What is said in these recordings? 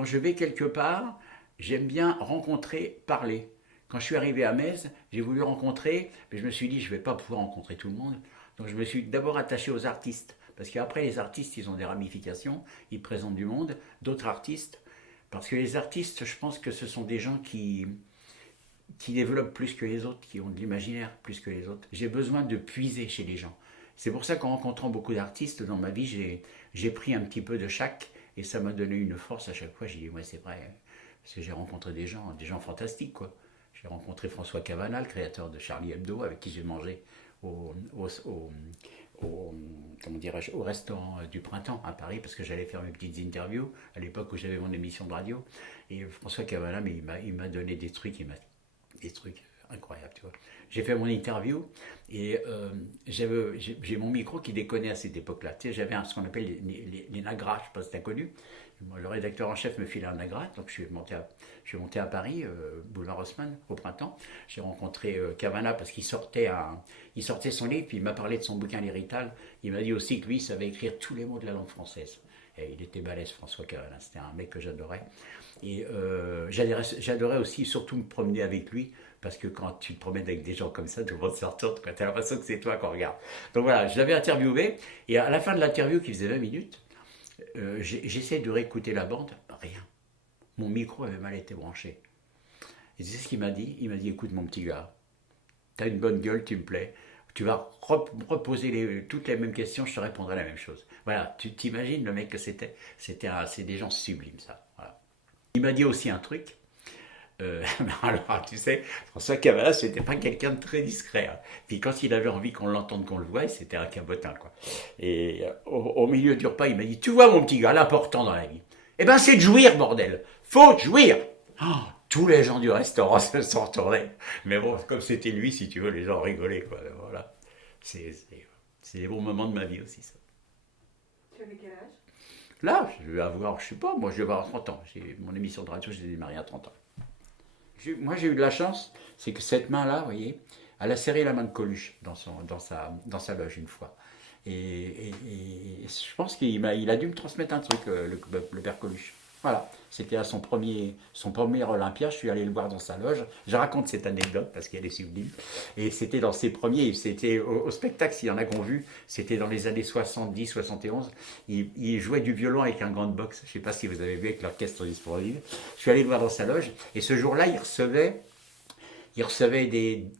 Quand je vais quelque part, j'aime bien rencontrer, parler. Quand je suis arrivé à Metz, j'ai voulu rencontrer, mais je me suis dit, je ne vais pas pouvoir rencontrer tout le monde. Donc je me suis d'abord attaché aux artistes. Parce qu'après, les artistes, ils ont des ramifications, ils présentent du monde, d'autres artistes. Parce que les artistes, je pense que ce sont des gens qui développent plus que les autres, qui ont de l'imaginaire plus que les autres. J'ai besoin de puiser chez les gens. C'est pour ça qu'en rencontrant beaucoup d'artistes dans ma vie, j'ai pris un petit peu de chaque et ça m'a donné une force à chaque fois. J'ai dit, ouais, c'est vrai, parce que j'ai rencontré des gens fantastiques, quoi. J'ai rencontré François Cavanal, créateur de Charlie Hebdo, avec qui j'ai mangé au, au, au, au, comment dirais-je, au restaurant du Printemps à Paris, parce que j'allais faire mes petites interviews à l'époque où j'avais mon émission de radio. Et François Cavanal, il m'a donné des trucs incroyables, tu vois. J'ai fait mon interview et j'ai mon micro qui déconnait à cette époque-là. Tu sais, j'avais ce qu'on appelle les Nagra, je ne sais pas si tu as connu. Le rédacteur en chef me filait un Nagra, donc je suis monté à Paris, boulevard Haussmann, au printemps. J'ai rencontré Cavana parce il sortait son livre, puis il m'a parlé de son bouquin L'Hérital. Il m'a dit aussi que lui, il savait écrire tous les mots de la langue française. Et il était balèze, François Cavana, c'était un mec que j'adorais. Et j'adorais aussi surtout me promener avec lui, parce que quand tu te promènes avec des gens comme ça, tout le monde se retourne, tu as l'impression que c'est toi qu'on regarde. Donc voilà, je l'avais interviewé, et à la fin de l'interview, qui faisait 20 minutes, j'essaie de réécouter la bande, rien. Mon micro avait mal été branché. Et c'est ce qu'il m'a dit. Il m'a dit, écoute mon petit gars, t'as une bonne gueule, tu me plais, tu vas reposer toutes les mêmes questions, je te répondrai la même chose. Voilà, tu t'imagines le mec que c'était. C'est des gens sublimes, ça. Voilà. Il m'a dit aussi un truc. Alors, tu sais, François Cavalla, c'était pas quelqu'un de très discret. Hein. Puis quand il avait envie qu'on l'entende, qu'on le voie, c'était un cabotin, quoi. Et au milieu du repas, il m'a dit, tu vois, mon petit gars, l'important dans la vie, eh ben, c'est de jouir, bordel. Faut jouir. Oh, tous les gens du restaurant se sont retournés. Mais bon, comme c'était lui, si tu veux, les gens rigolaient, quoi. Voilà. C'est des bons moments de ma vie aussi, ça. Tu avais quel âge? Là, je vais avoir, je sais pas, moi, je vais avoir 30 ans. J'ai mon émission de radio, j'ai démarré à 30 ans. Moi, j'ai eu de la chance, c'est que cette main-là, vous voyez, elle a serré la main de Coluche dans sa loge une fois. Et je pense il a dû me transmettre un truc, le père Coluche. Voilà, c'était à son premier Olympia, je suis allé le voir dans sa loge. Je raconte cette anecdote parce qu'elle est sublime. Et c'était dans ses premiers, c'était au spectacle, s'il y en a qui ont vu, c'était dans les années 70, 71. Il jouait du violon avec un grand box, je ne sais pas si vous avez vu avec l'orchestre disponible. Je suis allé le voir dans sa loge et ce jour-là, il recevait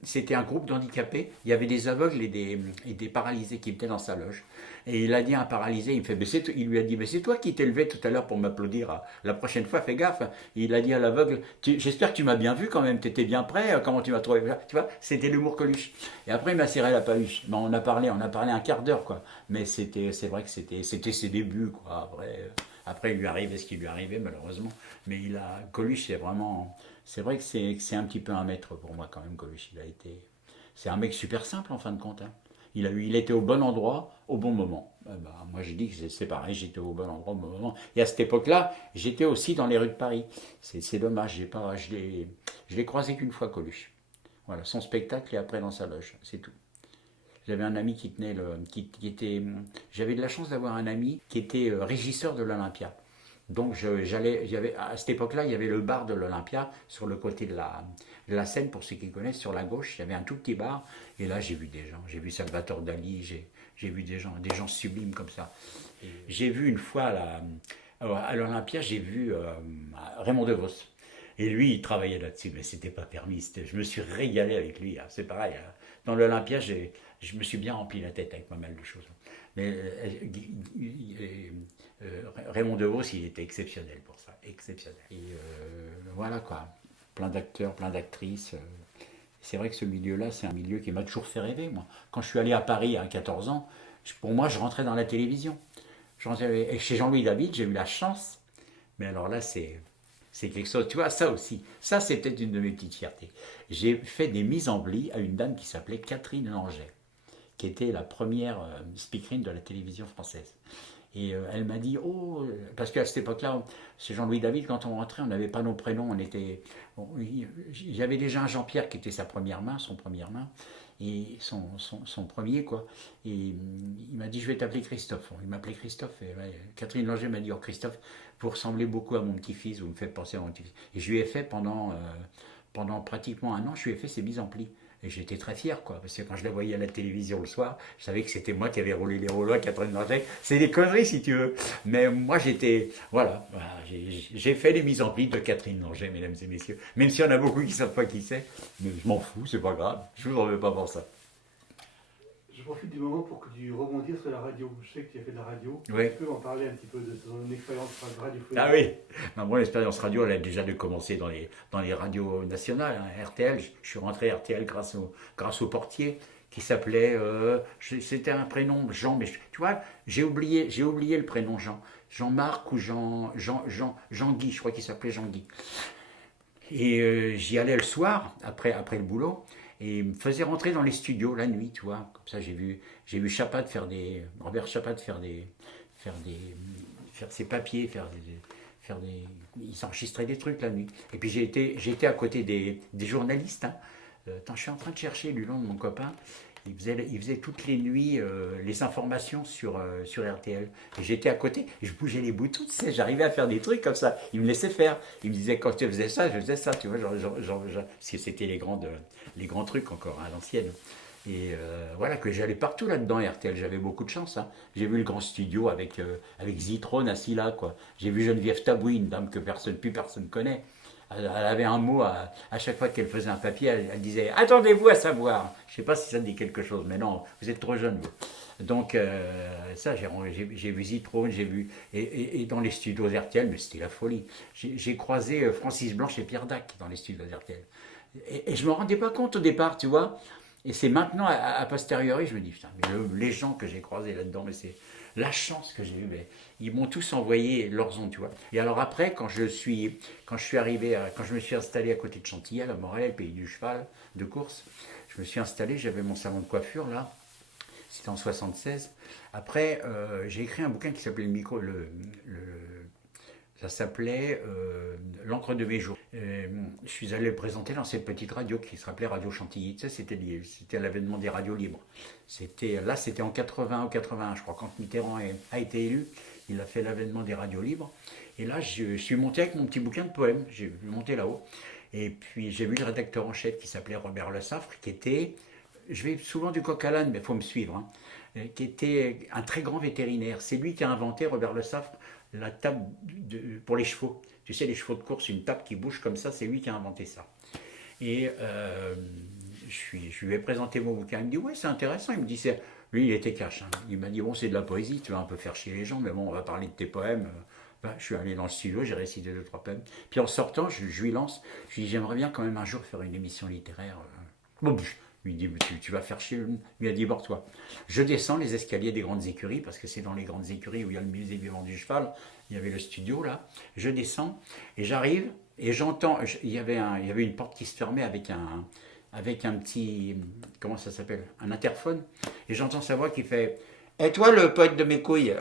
c'était un groupe d'handicapés, il y avait des aveugles et des paralysés qui étaient dans sa loge. Et il a dit à un paralysé, il lui a dit, mais c'est toi qui t'es levé tout à l'heure pour m'applaudir, la prochaine fois, fais gaffe. Et il a dit à l'aveugle, j'espère que tu m'as bien vu quand même, t'étais bien prêt, comment tu m'as trouvé? Tu vois, c'était l'humour Coluche. Et après, il m'a serré la paluche. Ben, on a parlé un quart d'heure, quoi. Mais c'est vrai que c'était ses débuts, quoi. Après, il lui arrivait ce qui lui arrivait, malheureusement. Mais Coluche, c'est vrai que c'est un petit peu un maître pour moi quand même, Coluche. C'est un mec super simple en fin de compte. Hein. Il était au bon endroit, au bon moment. Moi, je dis que c'est pareil, j'étais au bon endroit, au bon moment. Et à cette époque-là, j'étais aussi dans les rues de Paris. C'est dommage, je l'ai croisé qu'une fois, Coluche. Voilà, son spectacle et après dans sa loge, c'est tout. J'avais un ami qui tenait qui était. J'avais de la chance d'avoir un ami qui était régisseur de l'Olympia. Donc à cette époque-là, il y avait le bar de l'Olympia sur le côté de la Seine, pour ceux qui connaissent, sur la gauche, il y avait un tout petit bar. Et là, j'ai vu des gens. J'ai vu Salvatore Dali, j'ai vu des gens sublimes comme ça. J'ai vu une fois à l'Olympia, j'ai vu Raymond DeVos. Et lui, il travaillait là-dessus, mais c'était pas permis. Je me suis régalé avec lui. Hein. C'est pareil. Hein. Dans l'Olympia, je me suis bien rempli la tête avec pas mal de choses. Mais Raymond DeVos, il était exceptionnel pour ça. Exceptionnel. Et voilà quoi. Plein d'acteurs, plein d'actrices. C'est vrai que ce milieu-là, c'est un milieu qui m'a toujours fait rêver, moi. Quand je suis allé à Paris à 14 ans, pour moi, je rentrais dans la télévision. Et chez Jean-Louis David, j'ai eu la chance. Mais alors là, c'est quelque chose. Tu vois, ça aussi. Ça, c'est peut-être une de mes petites fiertés. J'ai fait des mises en blis à une dame qui s'appelait Catherine Langeais, qui était la première speakerine de la télévision française. Et elle m'a dit, oh, parce qu'à cette époque-là, c'est Jean-Louis David, quand on rentrait, on n'avait pas nos prénoms, il y avait déjà un Jean-Pierre qui était sa première main, son première main, et son premier, quoi. Et il m'a dit, je vais t'appeler Christophe. Il m'appelait Christophe, et ouais, Catherine Langer m'a dit, oh Christophe, vous ressemblez beaucoup à mon petit-fils, vous me faites penser à mon petit-fils. Et je lui ai fait pendant pratiquement un an, je lui ai fait ses mises en plis. Et j'étais très fier, quoi, parce que quand je la voyais à la télévision le soir, je savais que c'était moi qui avais roulé les rouleaux à Catherine Langer. C'est des conneries, si tu veux. Mais moi, voilà, j'ai fait les mises en plis de Catherine Langer, mesdames et messieurs. Même s'il y en a beaucoup qui ne savent pas qui c'est, mais je m'en fous, c'est pas grave. Je vous en veux pas pour ça. Je profite du moment pour que tu rebondisses sur la radio. Je sais que tu as fait de la radio. Oui. Tu peux en parler un petit peu de ton expérience radiophonique? Ah oui, non, mon expérience radio, elle a déjà dû commencer dans les radios nationales, hein, RTL. Je suis rentré à RTL grâce au portier qui s'appelait, c'était un prénom Jean, mais tu vois, j'ai oublié le prénom Jean. Jean-Marc ou Jean-Guy, je crois qu'il s'appelait Jean-Guy. Et j'y allais le soir, après le boulot, et il me faisait rentrer dans les studios la nuit, tu vois. Comme ça, j'ai vu Robert Chapat faire ses papiers, il s'enregistrait des trucs la nuit. Et puis j'étais à côté des journalistes. Hein. Attends, je suis en train de chercher le nom de mon copain. Il faisait toutes les nuits les informations sur RTL. Et j'étais à côté, et je bougeais les boutons, tu sais, j'arrivais à faire des trucs comme ça. Il me laissait faire. Il me disait, quand tu faisais ça, je faisais ça, tu vois, parce que c'était les grands trucs encore, hein, à l'ancienne. Et voilà, que j'allais partout là-dedans, RTL, j'avais beaucoup de chance. Hein. J'ai vu le grand studio avec Zitrone assis là, quoi. J'ai vu Geneviève Tabouy, une dame que plus personne connaît. Elle avait un mot, à chaque fois qu'elle faisait un papier, elle disait « Attendez-vous à savoir ». Je ne sais pas si ça dit quelque chose, mais non, vous êtes trop jeune, vous. Donc, ça, j'ai vu Zitrone, j'ai vu... Et dans les studios RTL, mais c'était la folie. J'ai croisé Francis Blanche et Pierre Dac dans les studios RTL. Et je ne me rendais pas compte au départ, tu vois. Et c'est maintenant, à posteriori, je me dis, putain, mais les gens que j'ai croisés là-dedans, mais c'est la chance que j'ai eue. Mais ils m'ont tous envoyé leurs ondes, tu vois. Et alors après, quand je me suis installé à côté de Chantilly, à Morel, pays du cheval, de course, je me suis installé, j'avais mon salon de coiffure, là. C'était en 76. Après, j'ai écrit un bouquin qui s'appelait ça s'appelait L'encre de mes jours. Je suis allé le présenter dans cette petite radio qui s'appelait Radio Chantilly. Tu sais, c'était l'avènement des radios libres. C'était en 80 ou 81, je crois, quand Mitterrand a été élu. Il a fait l'avènement des radios libres. Et là, je suis monté avec mon petit bouquin de poèmes. J'ai monté là-haut. Et puis, j'ai vu le rédacteur en chef qui s'appelait Robert Le Saffre, qui était... Je vais souvent du coq à l'âne, mais il faut me suivre. Hein, qui était un très grand vétérinaire. C'est lui qui a inventé, Robert Le Saffre, la table pour les chevaux. Tu sais, les chevaux de course, une table qui bouge comme ça, c'est lui qui a inventé ça. Et je lui ai présenté mon bouquin. Il me dit, ouais, c'est intéressant. Il me dit, lui, il était cash. Hein. Il m'a dit, bon, c'est de la poésie, tu vas un peu faire chier les gens, mais bon, on va parler de tes poèmes. Ben, je suis allé dans le studio, j'ai récité 2-3 poèmes. Puis en sortant, je lui lance, je lui dis, j'aimerais bien quand même un jour faire une émission littéraire. Bon, il dit, tu vas faire chier. Il m'a dit, bord-toi. Je descends les escaliers des grandes écuries, parce que c'est dans les grandes écuries où il y a le musée vivant du cheval. Il y avait le studio là. Je descends et j'arrive et j'entends. Il y avait une porte qui se fermait avec un petit. Comment ça s'appelle? Un interphone. Et j'entends sa voix qui fait Et toi, le poète de mes couilles,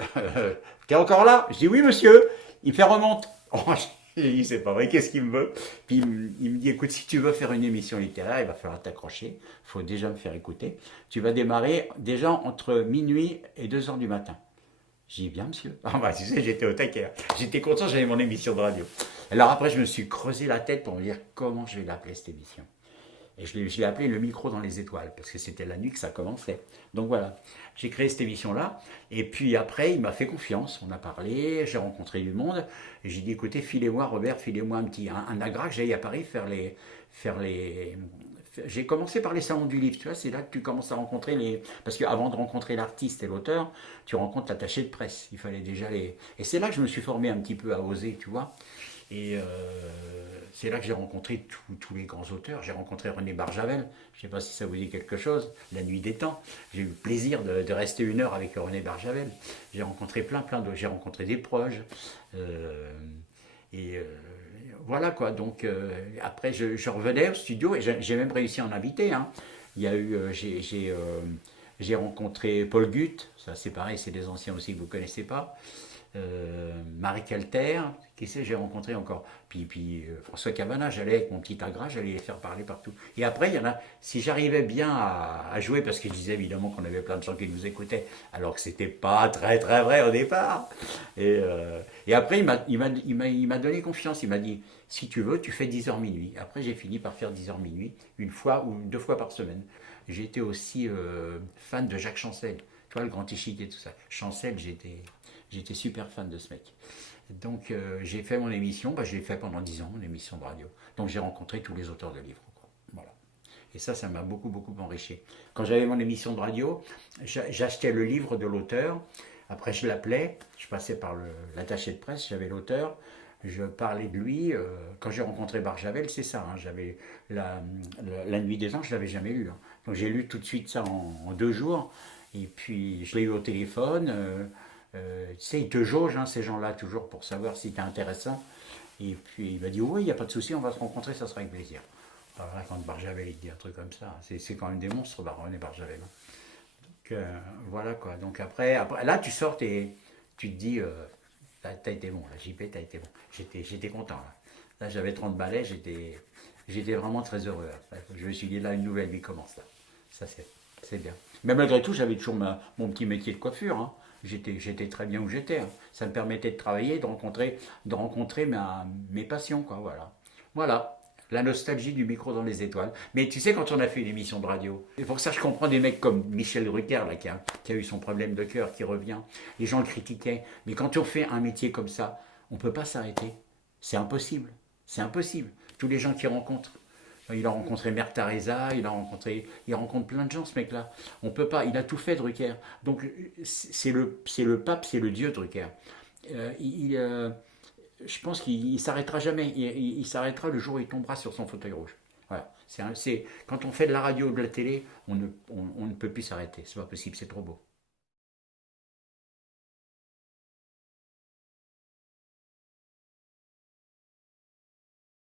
t'es encore là? Je dis oui, monsieur. Il fait remonte. Oh, j'ai dit, c'est pas vrai, qu'est-ce qu'il me veut? Puis il me dit, écoute, si tu veux faire une émission littéraire, il va falloir t'accrocher. Il faut déjà me faire écouter. Tu vas démarrer déjà entre minuit et 2 heures du matin. J'ai dit, bien, monsieur. Ah, bah, tu sais, j'étais au taquet. J'étais content, j'avais mon émission de radio. Alors après, je me suis creusé la tête pour me dire comment je vais l'appeler cette émission. Et je l'ai appelé Le micro dans les étoiles, parce que c'était la nuit que ça commençait. Donc voilà, j'ai créé cette émission-là. Et puis après, il m'a fait confiance. On a parlé, j'ai rencontré du monde. Et j'ai dit, écoutez, filez-moi, Robert, filez-moi un agra que j'aille à Paris faire les... J'ai commencé par les salons du livre, tu vois, c'est là que tu commences à rencontrer les... Parce qu'avant de rencontrer l'artiste et l'auteur, tu rencontres l'attaché de presse. Il fallait déjà les... Et c'est là que je me suis formé un petit peu à oser, tu vois. Et c'est là que j'ai rencontré tous les grands auteurs. J'ai rencontré René Barjavel, je ne sais pas si ça vous dit quelque chose, La Nuit des Temps. J'ai eu le plaisir de rester 1 heure avec René Barjavel. J'ai rencontré plein d'autres. J'ai rencontré des proches. Voilà quoi. Donc après, je revenais au studio et j'ai même réussi à en inviter. Hein. Il y a eu, J'ai rencontré Paul Guth, ça c'est pareil, c'est des anciens aussi que vous ne connaissez pas. Marie Calter, qui c'est, j'ai rencontré encore. Puis François Cavana, j'allais avec mon petit agra, j'allais les faire parler partout. Et après, il y en a, si j'arrivais bien à jouer, parce que je disais évidemment qu'on avait plein de gens qui nous écoutaient, alors que c'était pas très très vrai au départ. Et après, il m'a donné confiance, il m'a dit, si tu veux, tu fais 10h minuit. Après, j'ai fini par faire 10h minuit, une fois ou deux fois par semaine. J'ai été aussi fan de Jacques Chancel, tu vois, le grand échiquier et tout ça. Chancel, j'étais super fan de ce mec. Donc j'ai fait mon émission, je l'ai fait pendant 10 ans, mon émission de radio. Donc j'ai rencontré tous les auteurs de livres. Quoi. Voilà. Et ça m'a beaucoup, beaucoup enrichi. Quand j'avais mon émission de radio, j'achetais le livre de l'auteur. Après, je l'appelais, je passais par l'attaché de presse, j'avais l'auteur, je parlais de lui. Quand j'ai rencontré Barjavel, c'est ça. Hein, j'avais la Nuit des Anges, je ne l'avais jamais lu. Hein. Donc j'ai lu tout de suite ça en 2 jours. Et puis je l'ai eu au téléphone. Tu sais, ils te jaugent, hein, ces gens-là, toujours pour savoir si tu es intéressant. Et puis il m'a dit, oui, il n'y a pas de souci, on va se rencontrer, ça sera avec plaisir. Alors là, quand Barjavel il dit un truc comme ça, c'est quand même des monstres, René Barjavel. Donc voilà quoi. Donc après, là, tu sors et tu te dis, t'as été bon, la JP, t'as été bon. J'étais content. Là j'avais 30 balais, j'étais vraiment très heureux. Là. Je me suis dit, là, une nouvelle vie commence. Là. Ça, c'est bien. Mais malgré tout, j'avais toujours mon petit métier de coiffure. Hein. J'étais très bien où j'étais. Hein. Ça me permettait de travailler, de rencontrer mes passions. Quoi, voilà. La nostalgie du micro dans les étoiles. Mais tu sais, quand on a fait une émission de radio, et pour ça je comprends des mecs comme Michel Drucker, là, qui a eu son problème de cœur, qui revient. Les gens le critiquaient. Mais quand on fait un métier comme ça, on ne peut pas s'arrêter. C'est impossible. C'est impossible. Tous les gens qu'il rencontre. Il a rencontré Mère Teresa, il rencontre plein de gens, ce mec-là. On peut pas, il a tout fait, Drucker. Donc, c'est le pape, c'est le dieu, Drucker. Je pense qu'il ne s'arrêtera jamais. Il s'arrêtera le jour où il tombera sur son fauteuil rouge. Voilà. Quand on fait de la radio ou de la télé, on ne peut plus s'arrêter. C'est pas possible, c'est trop beau.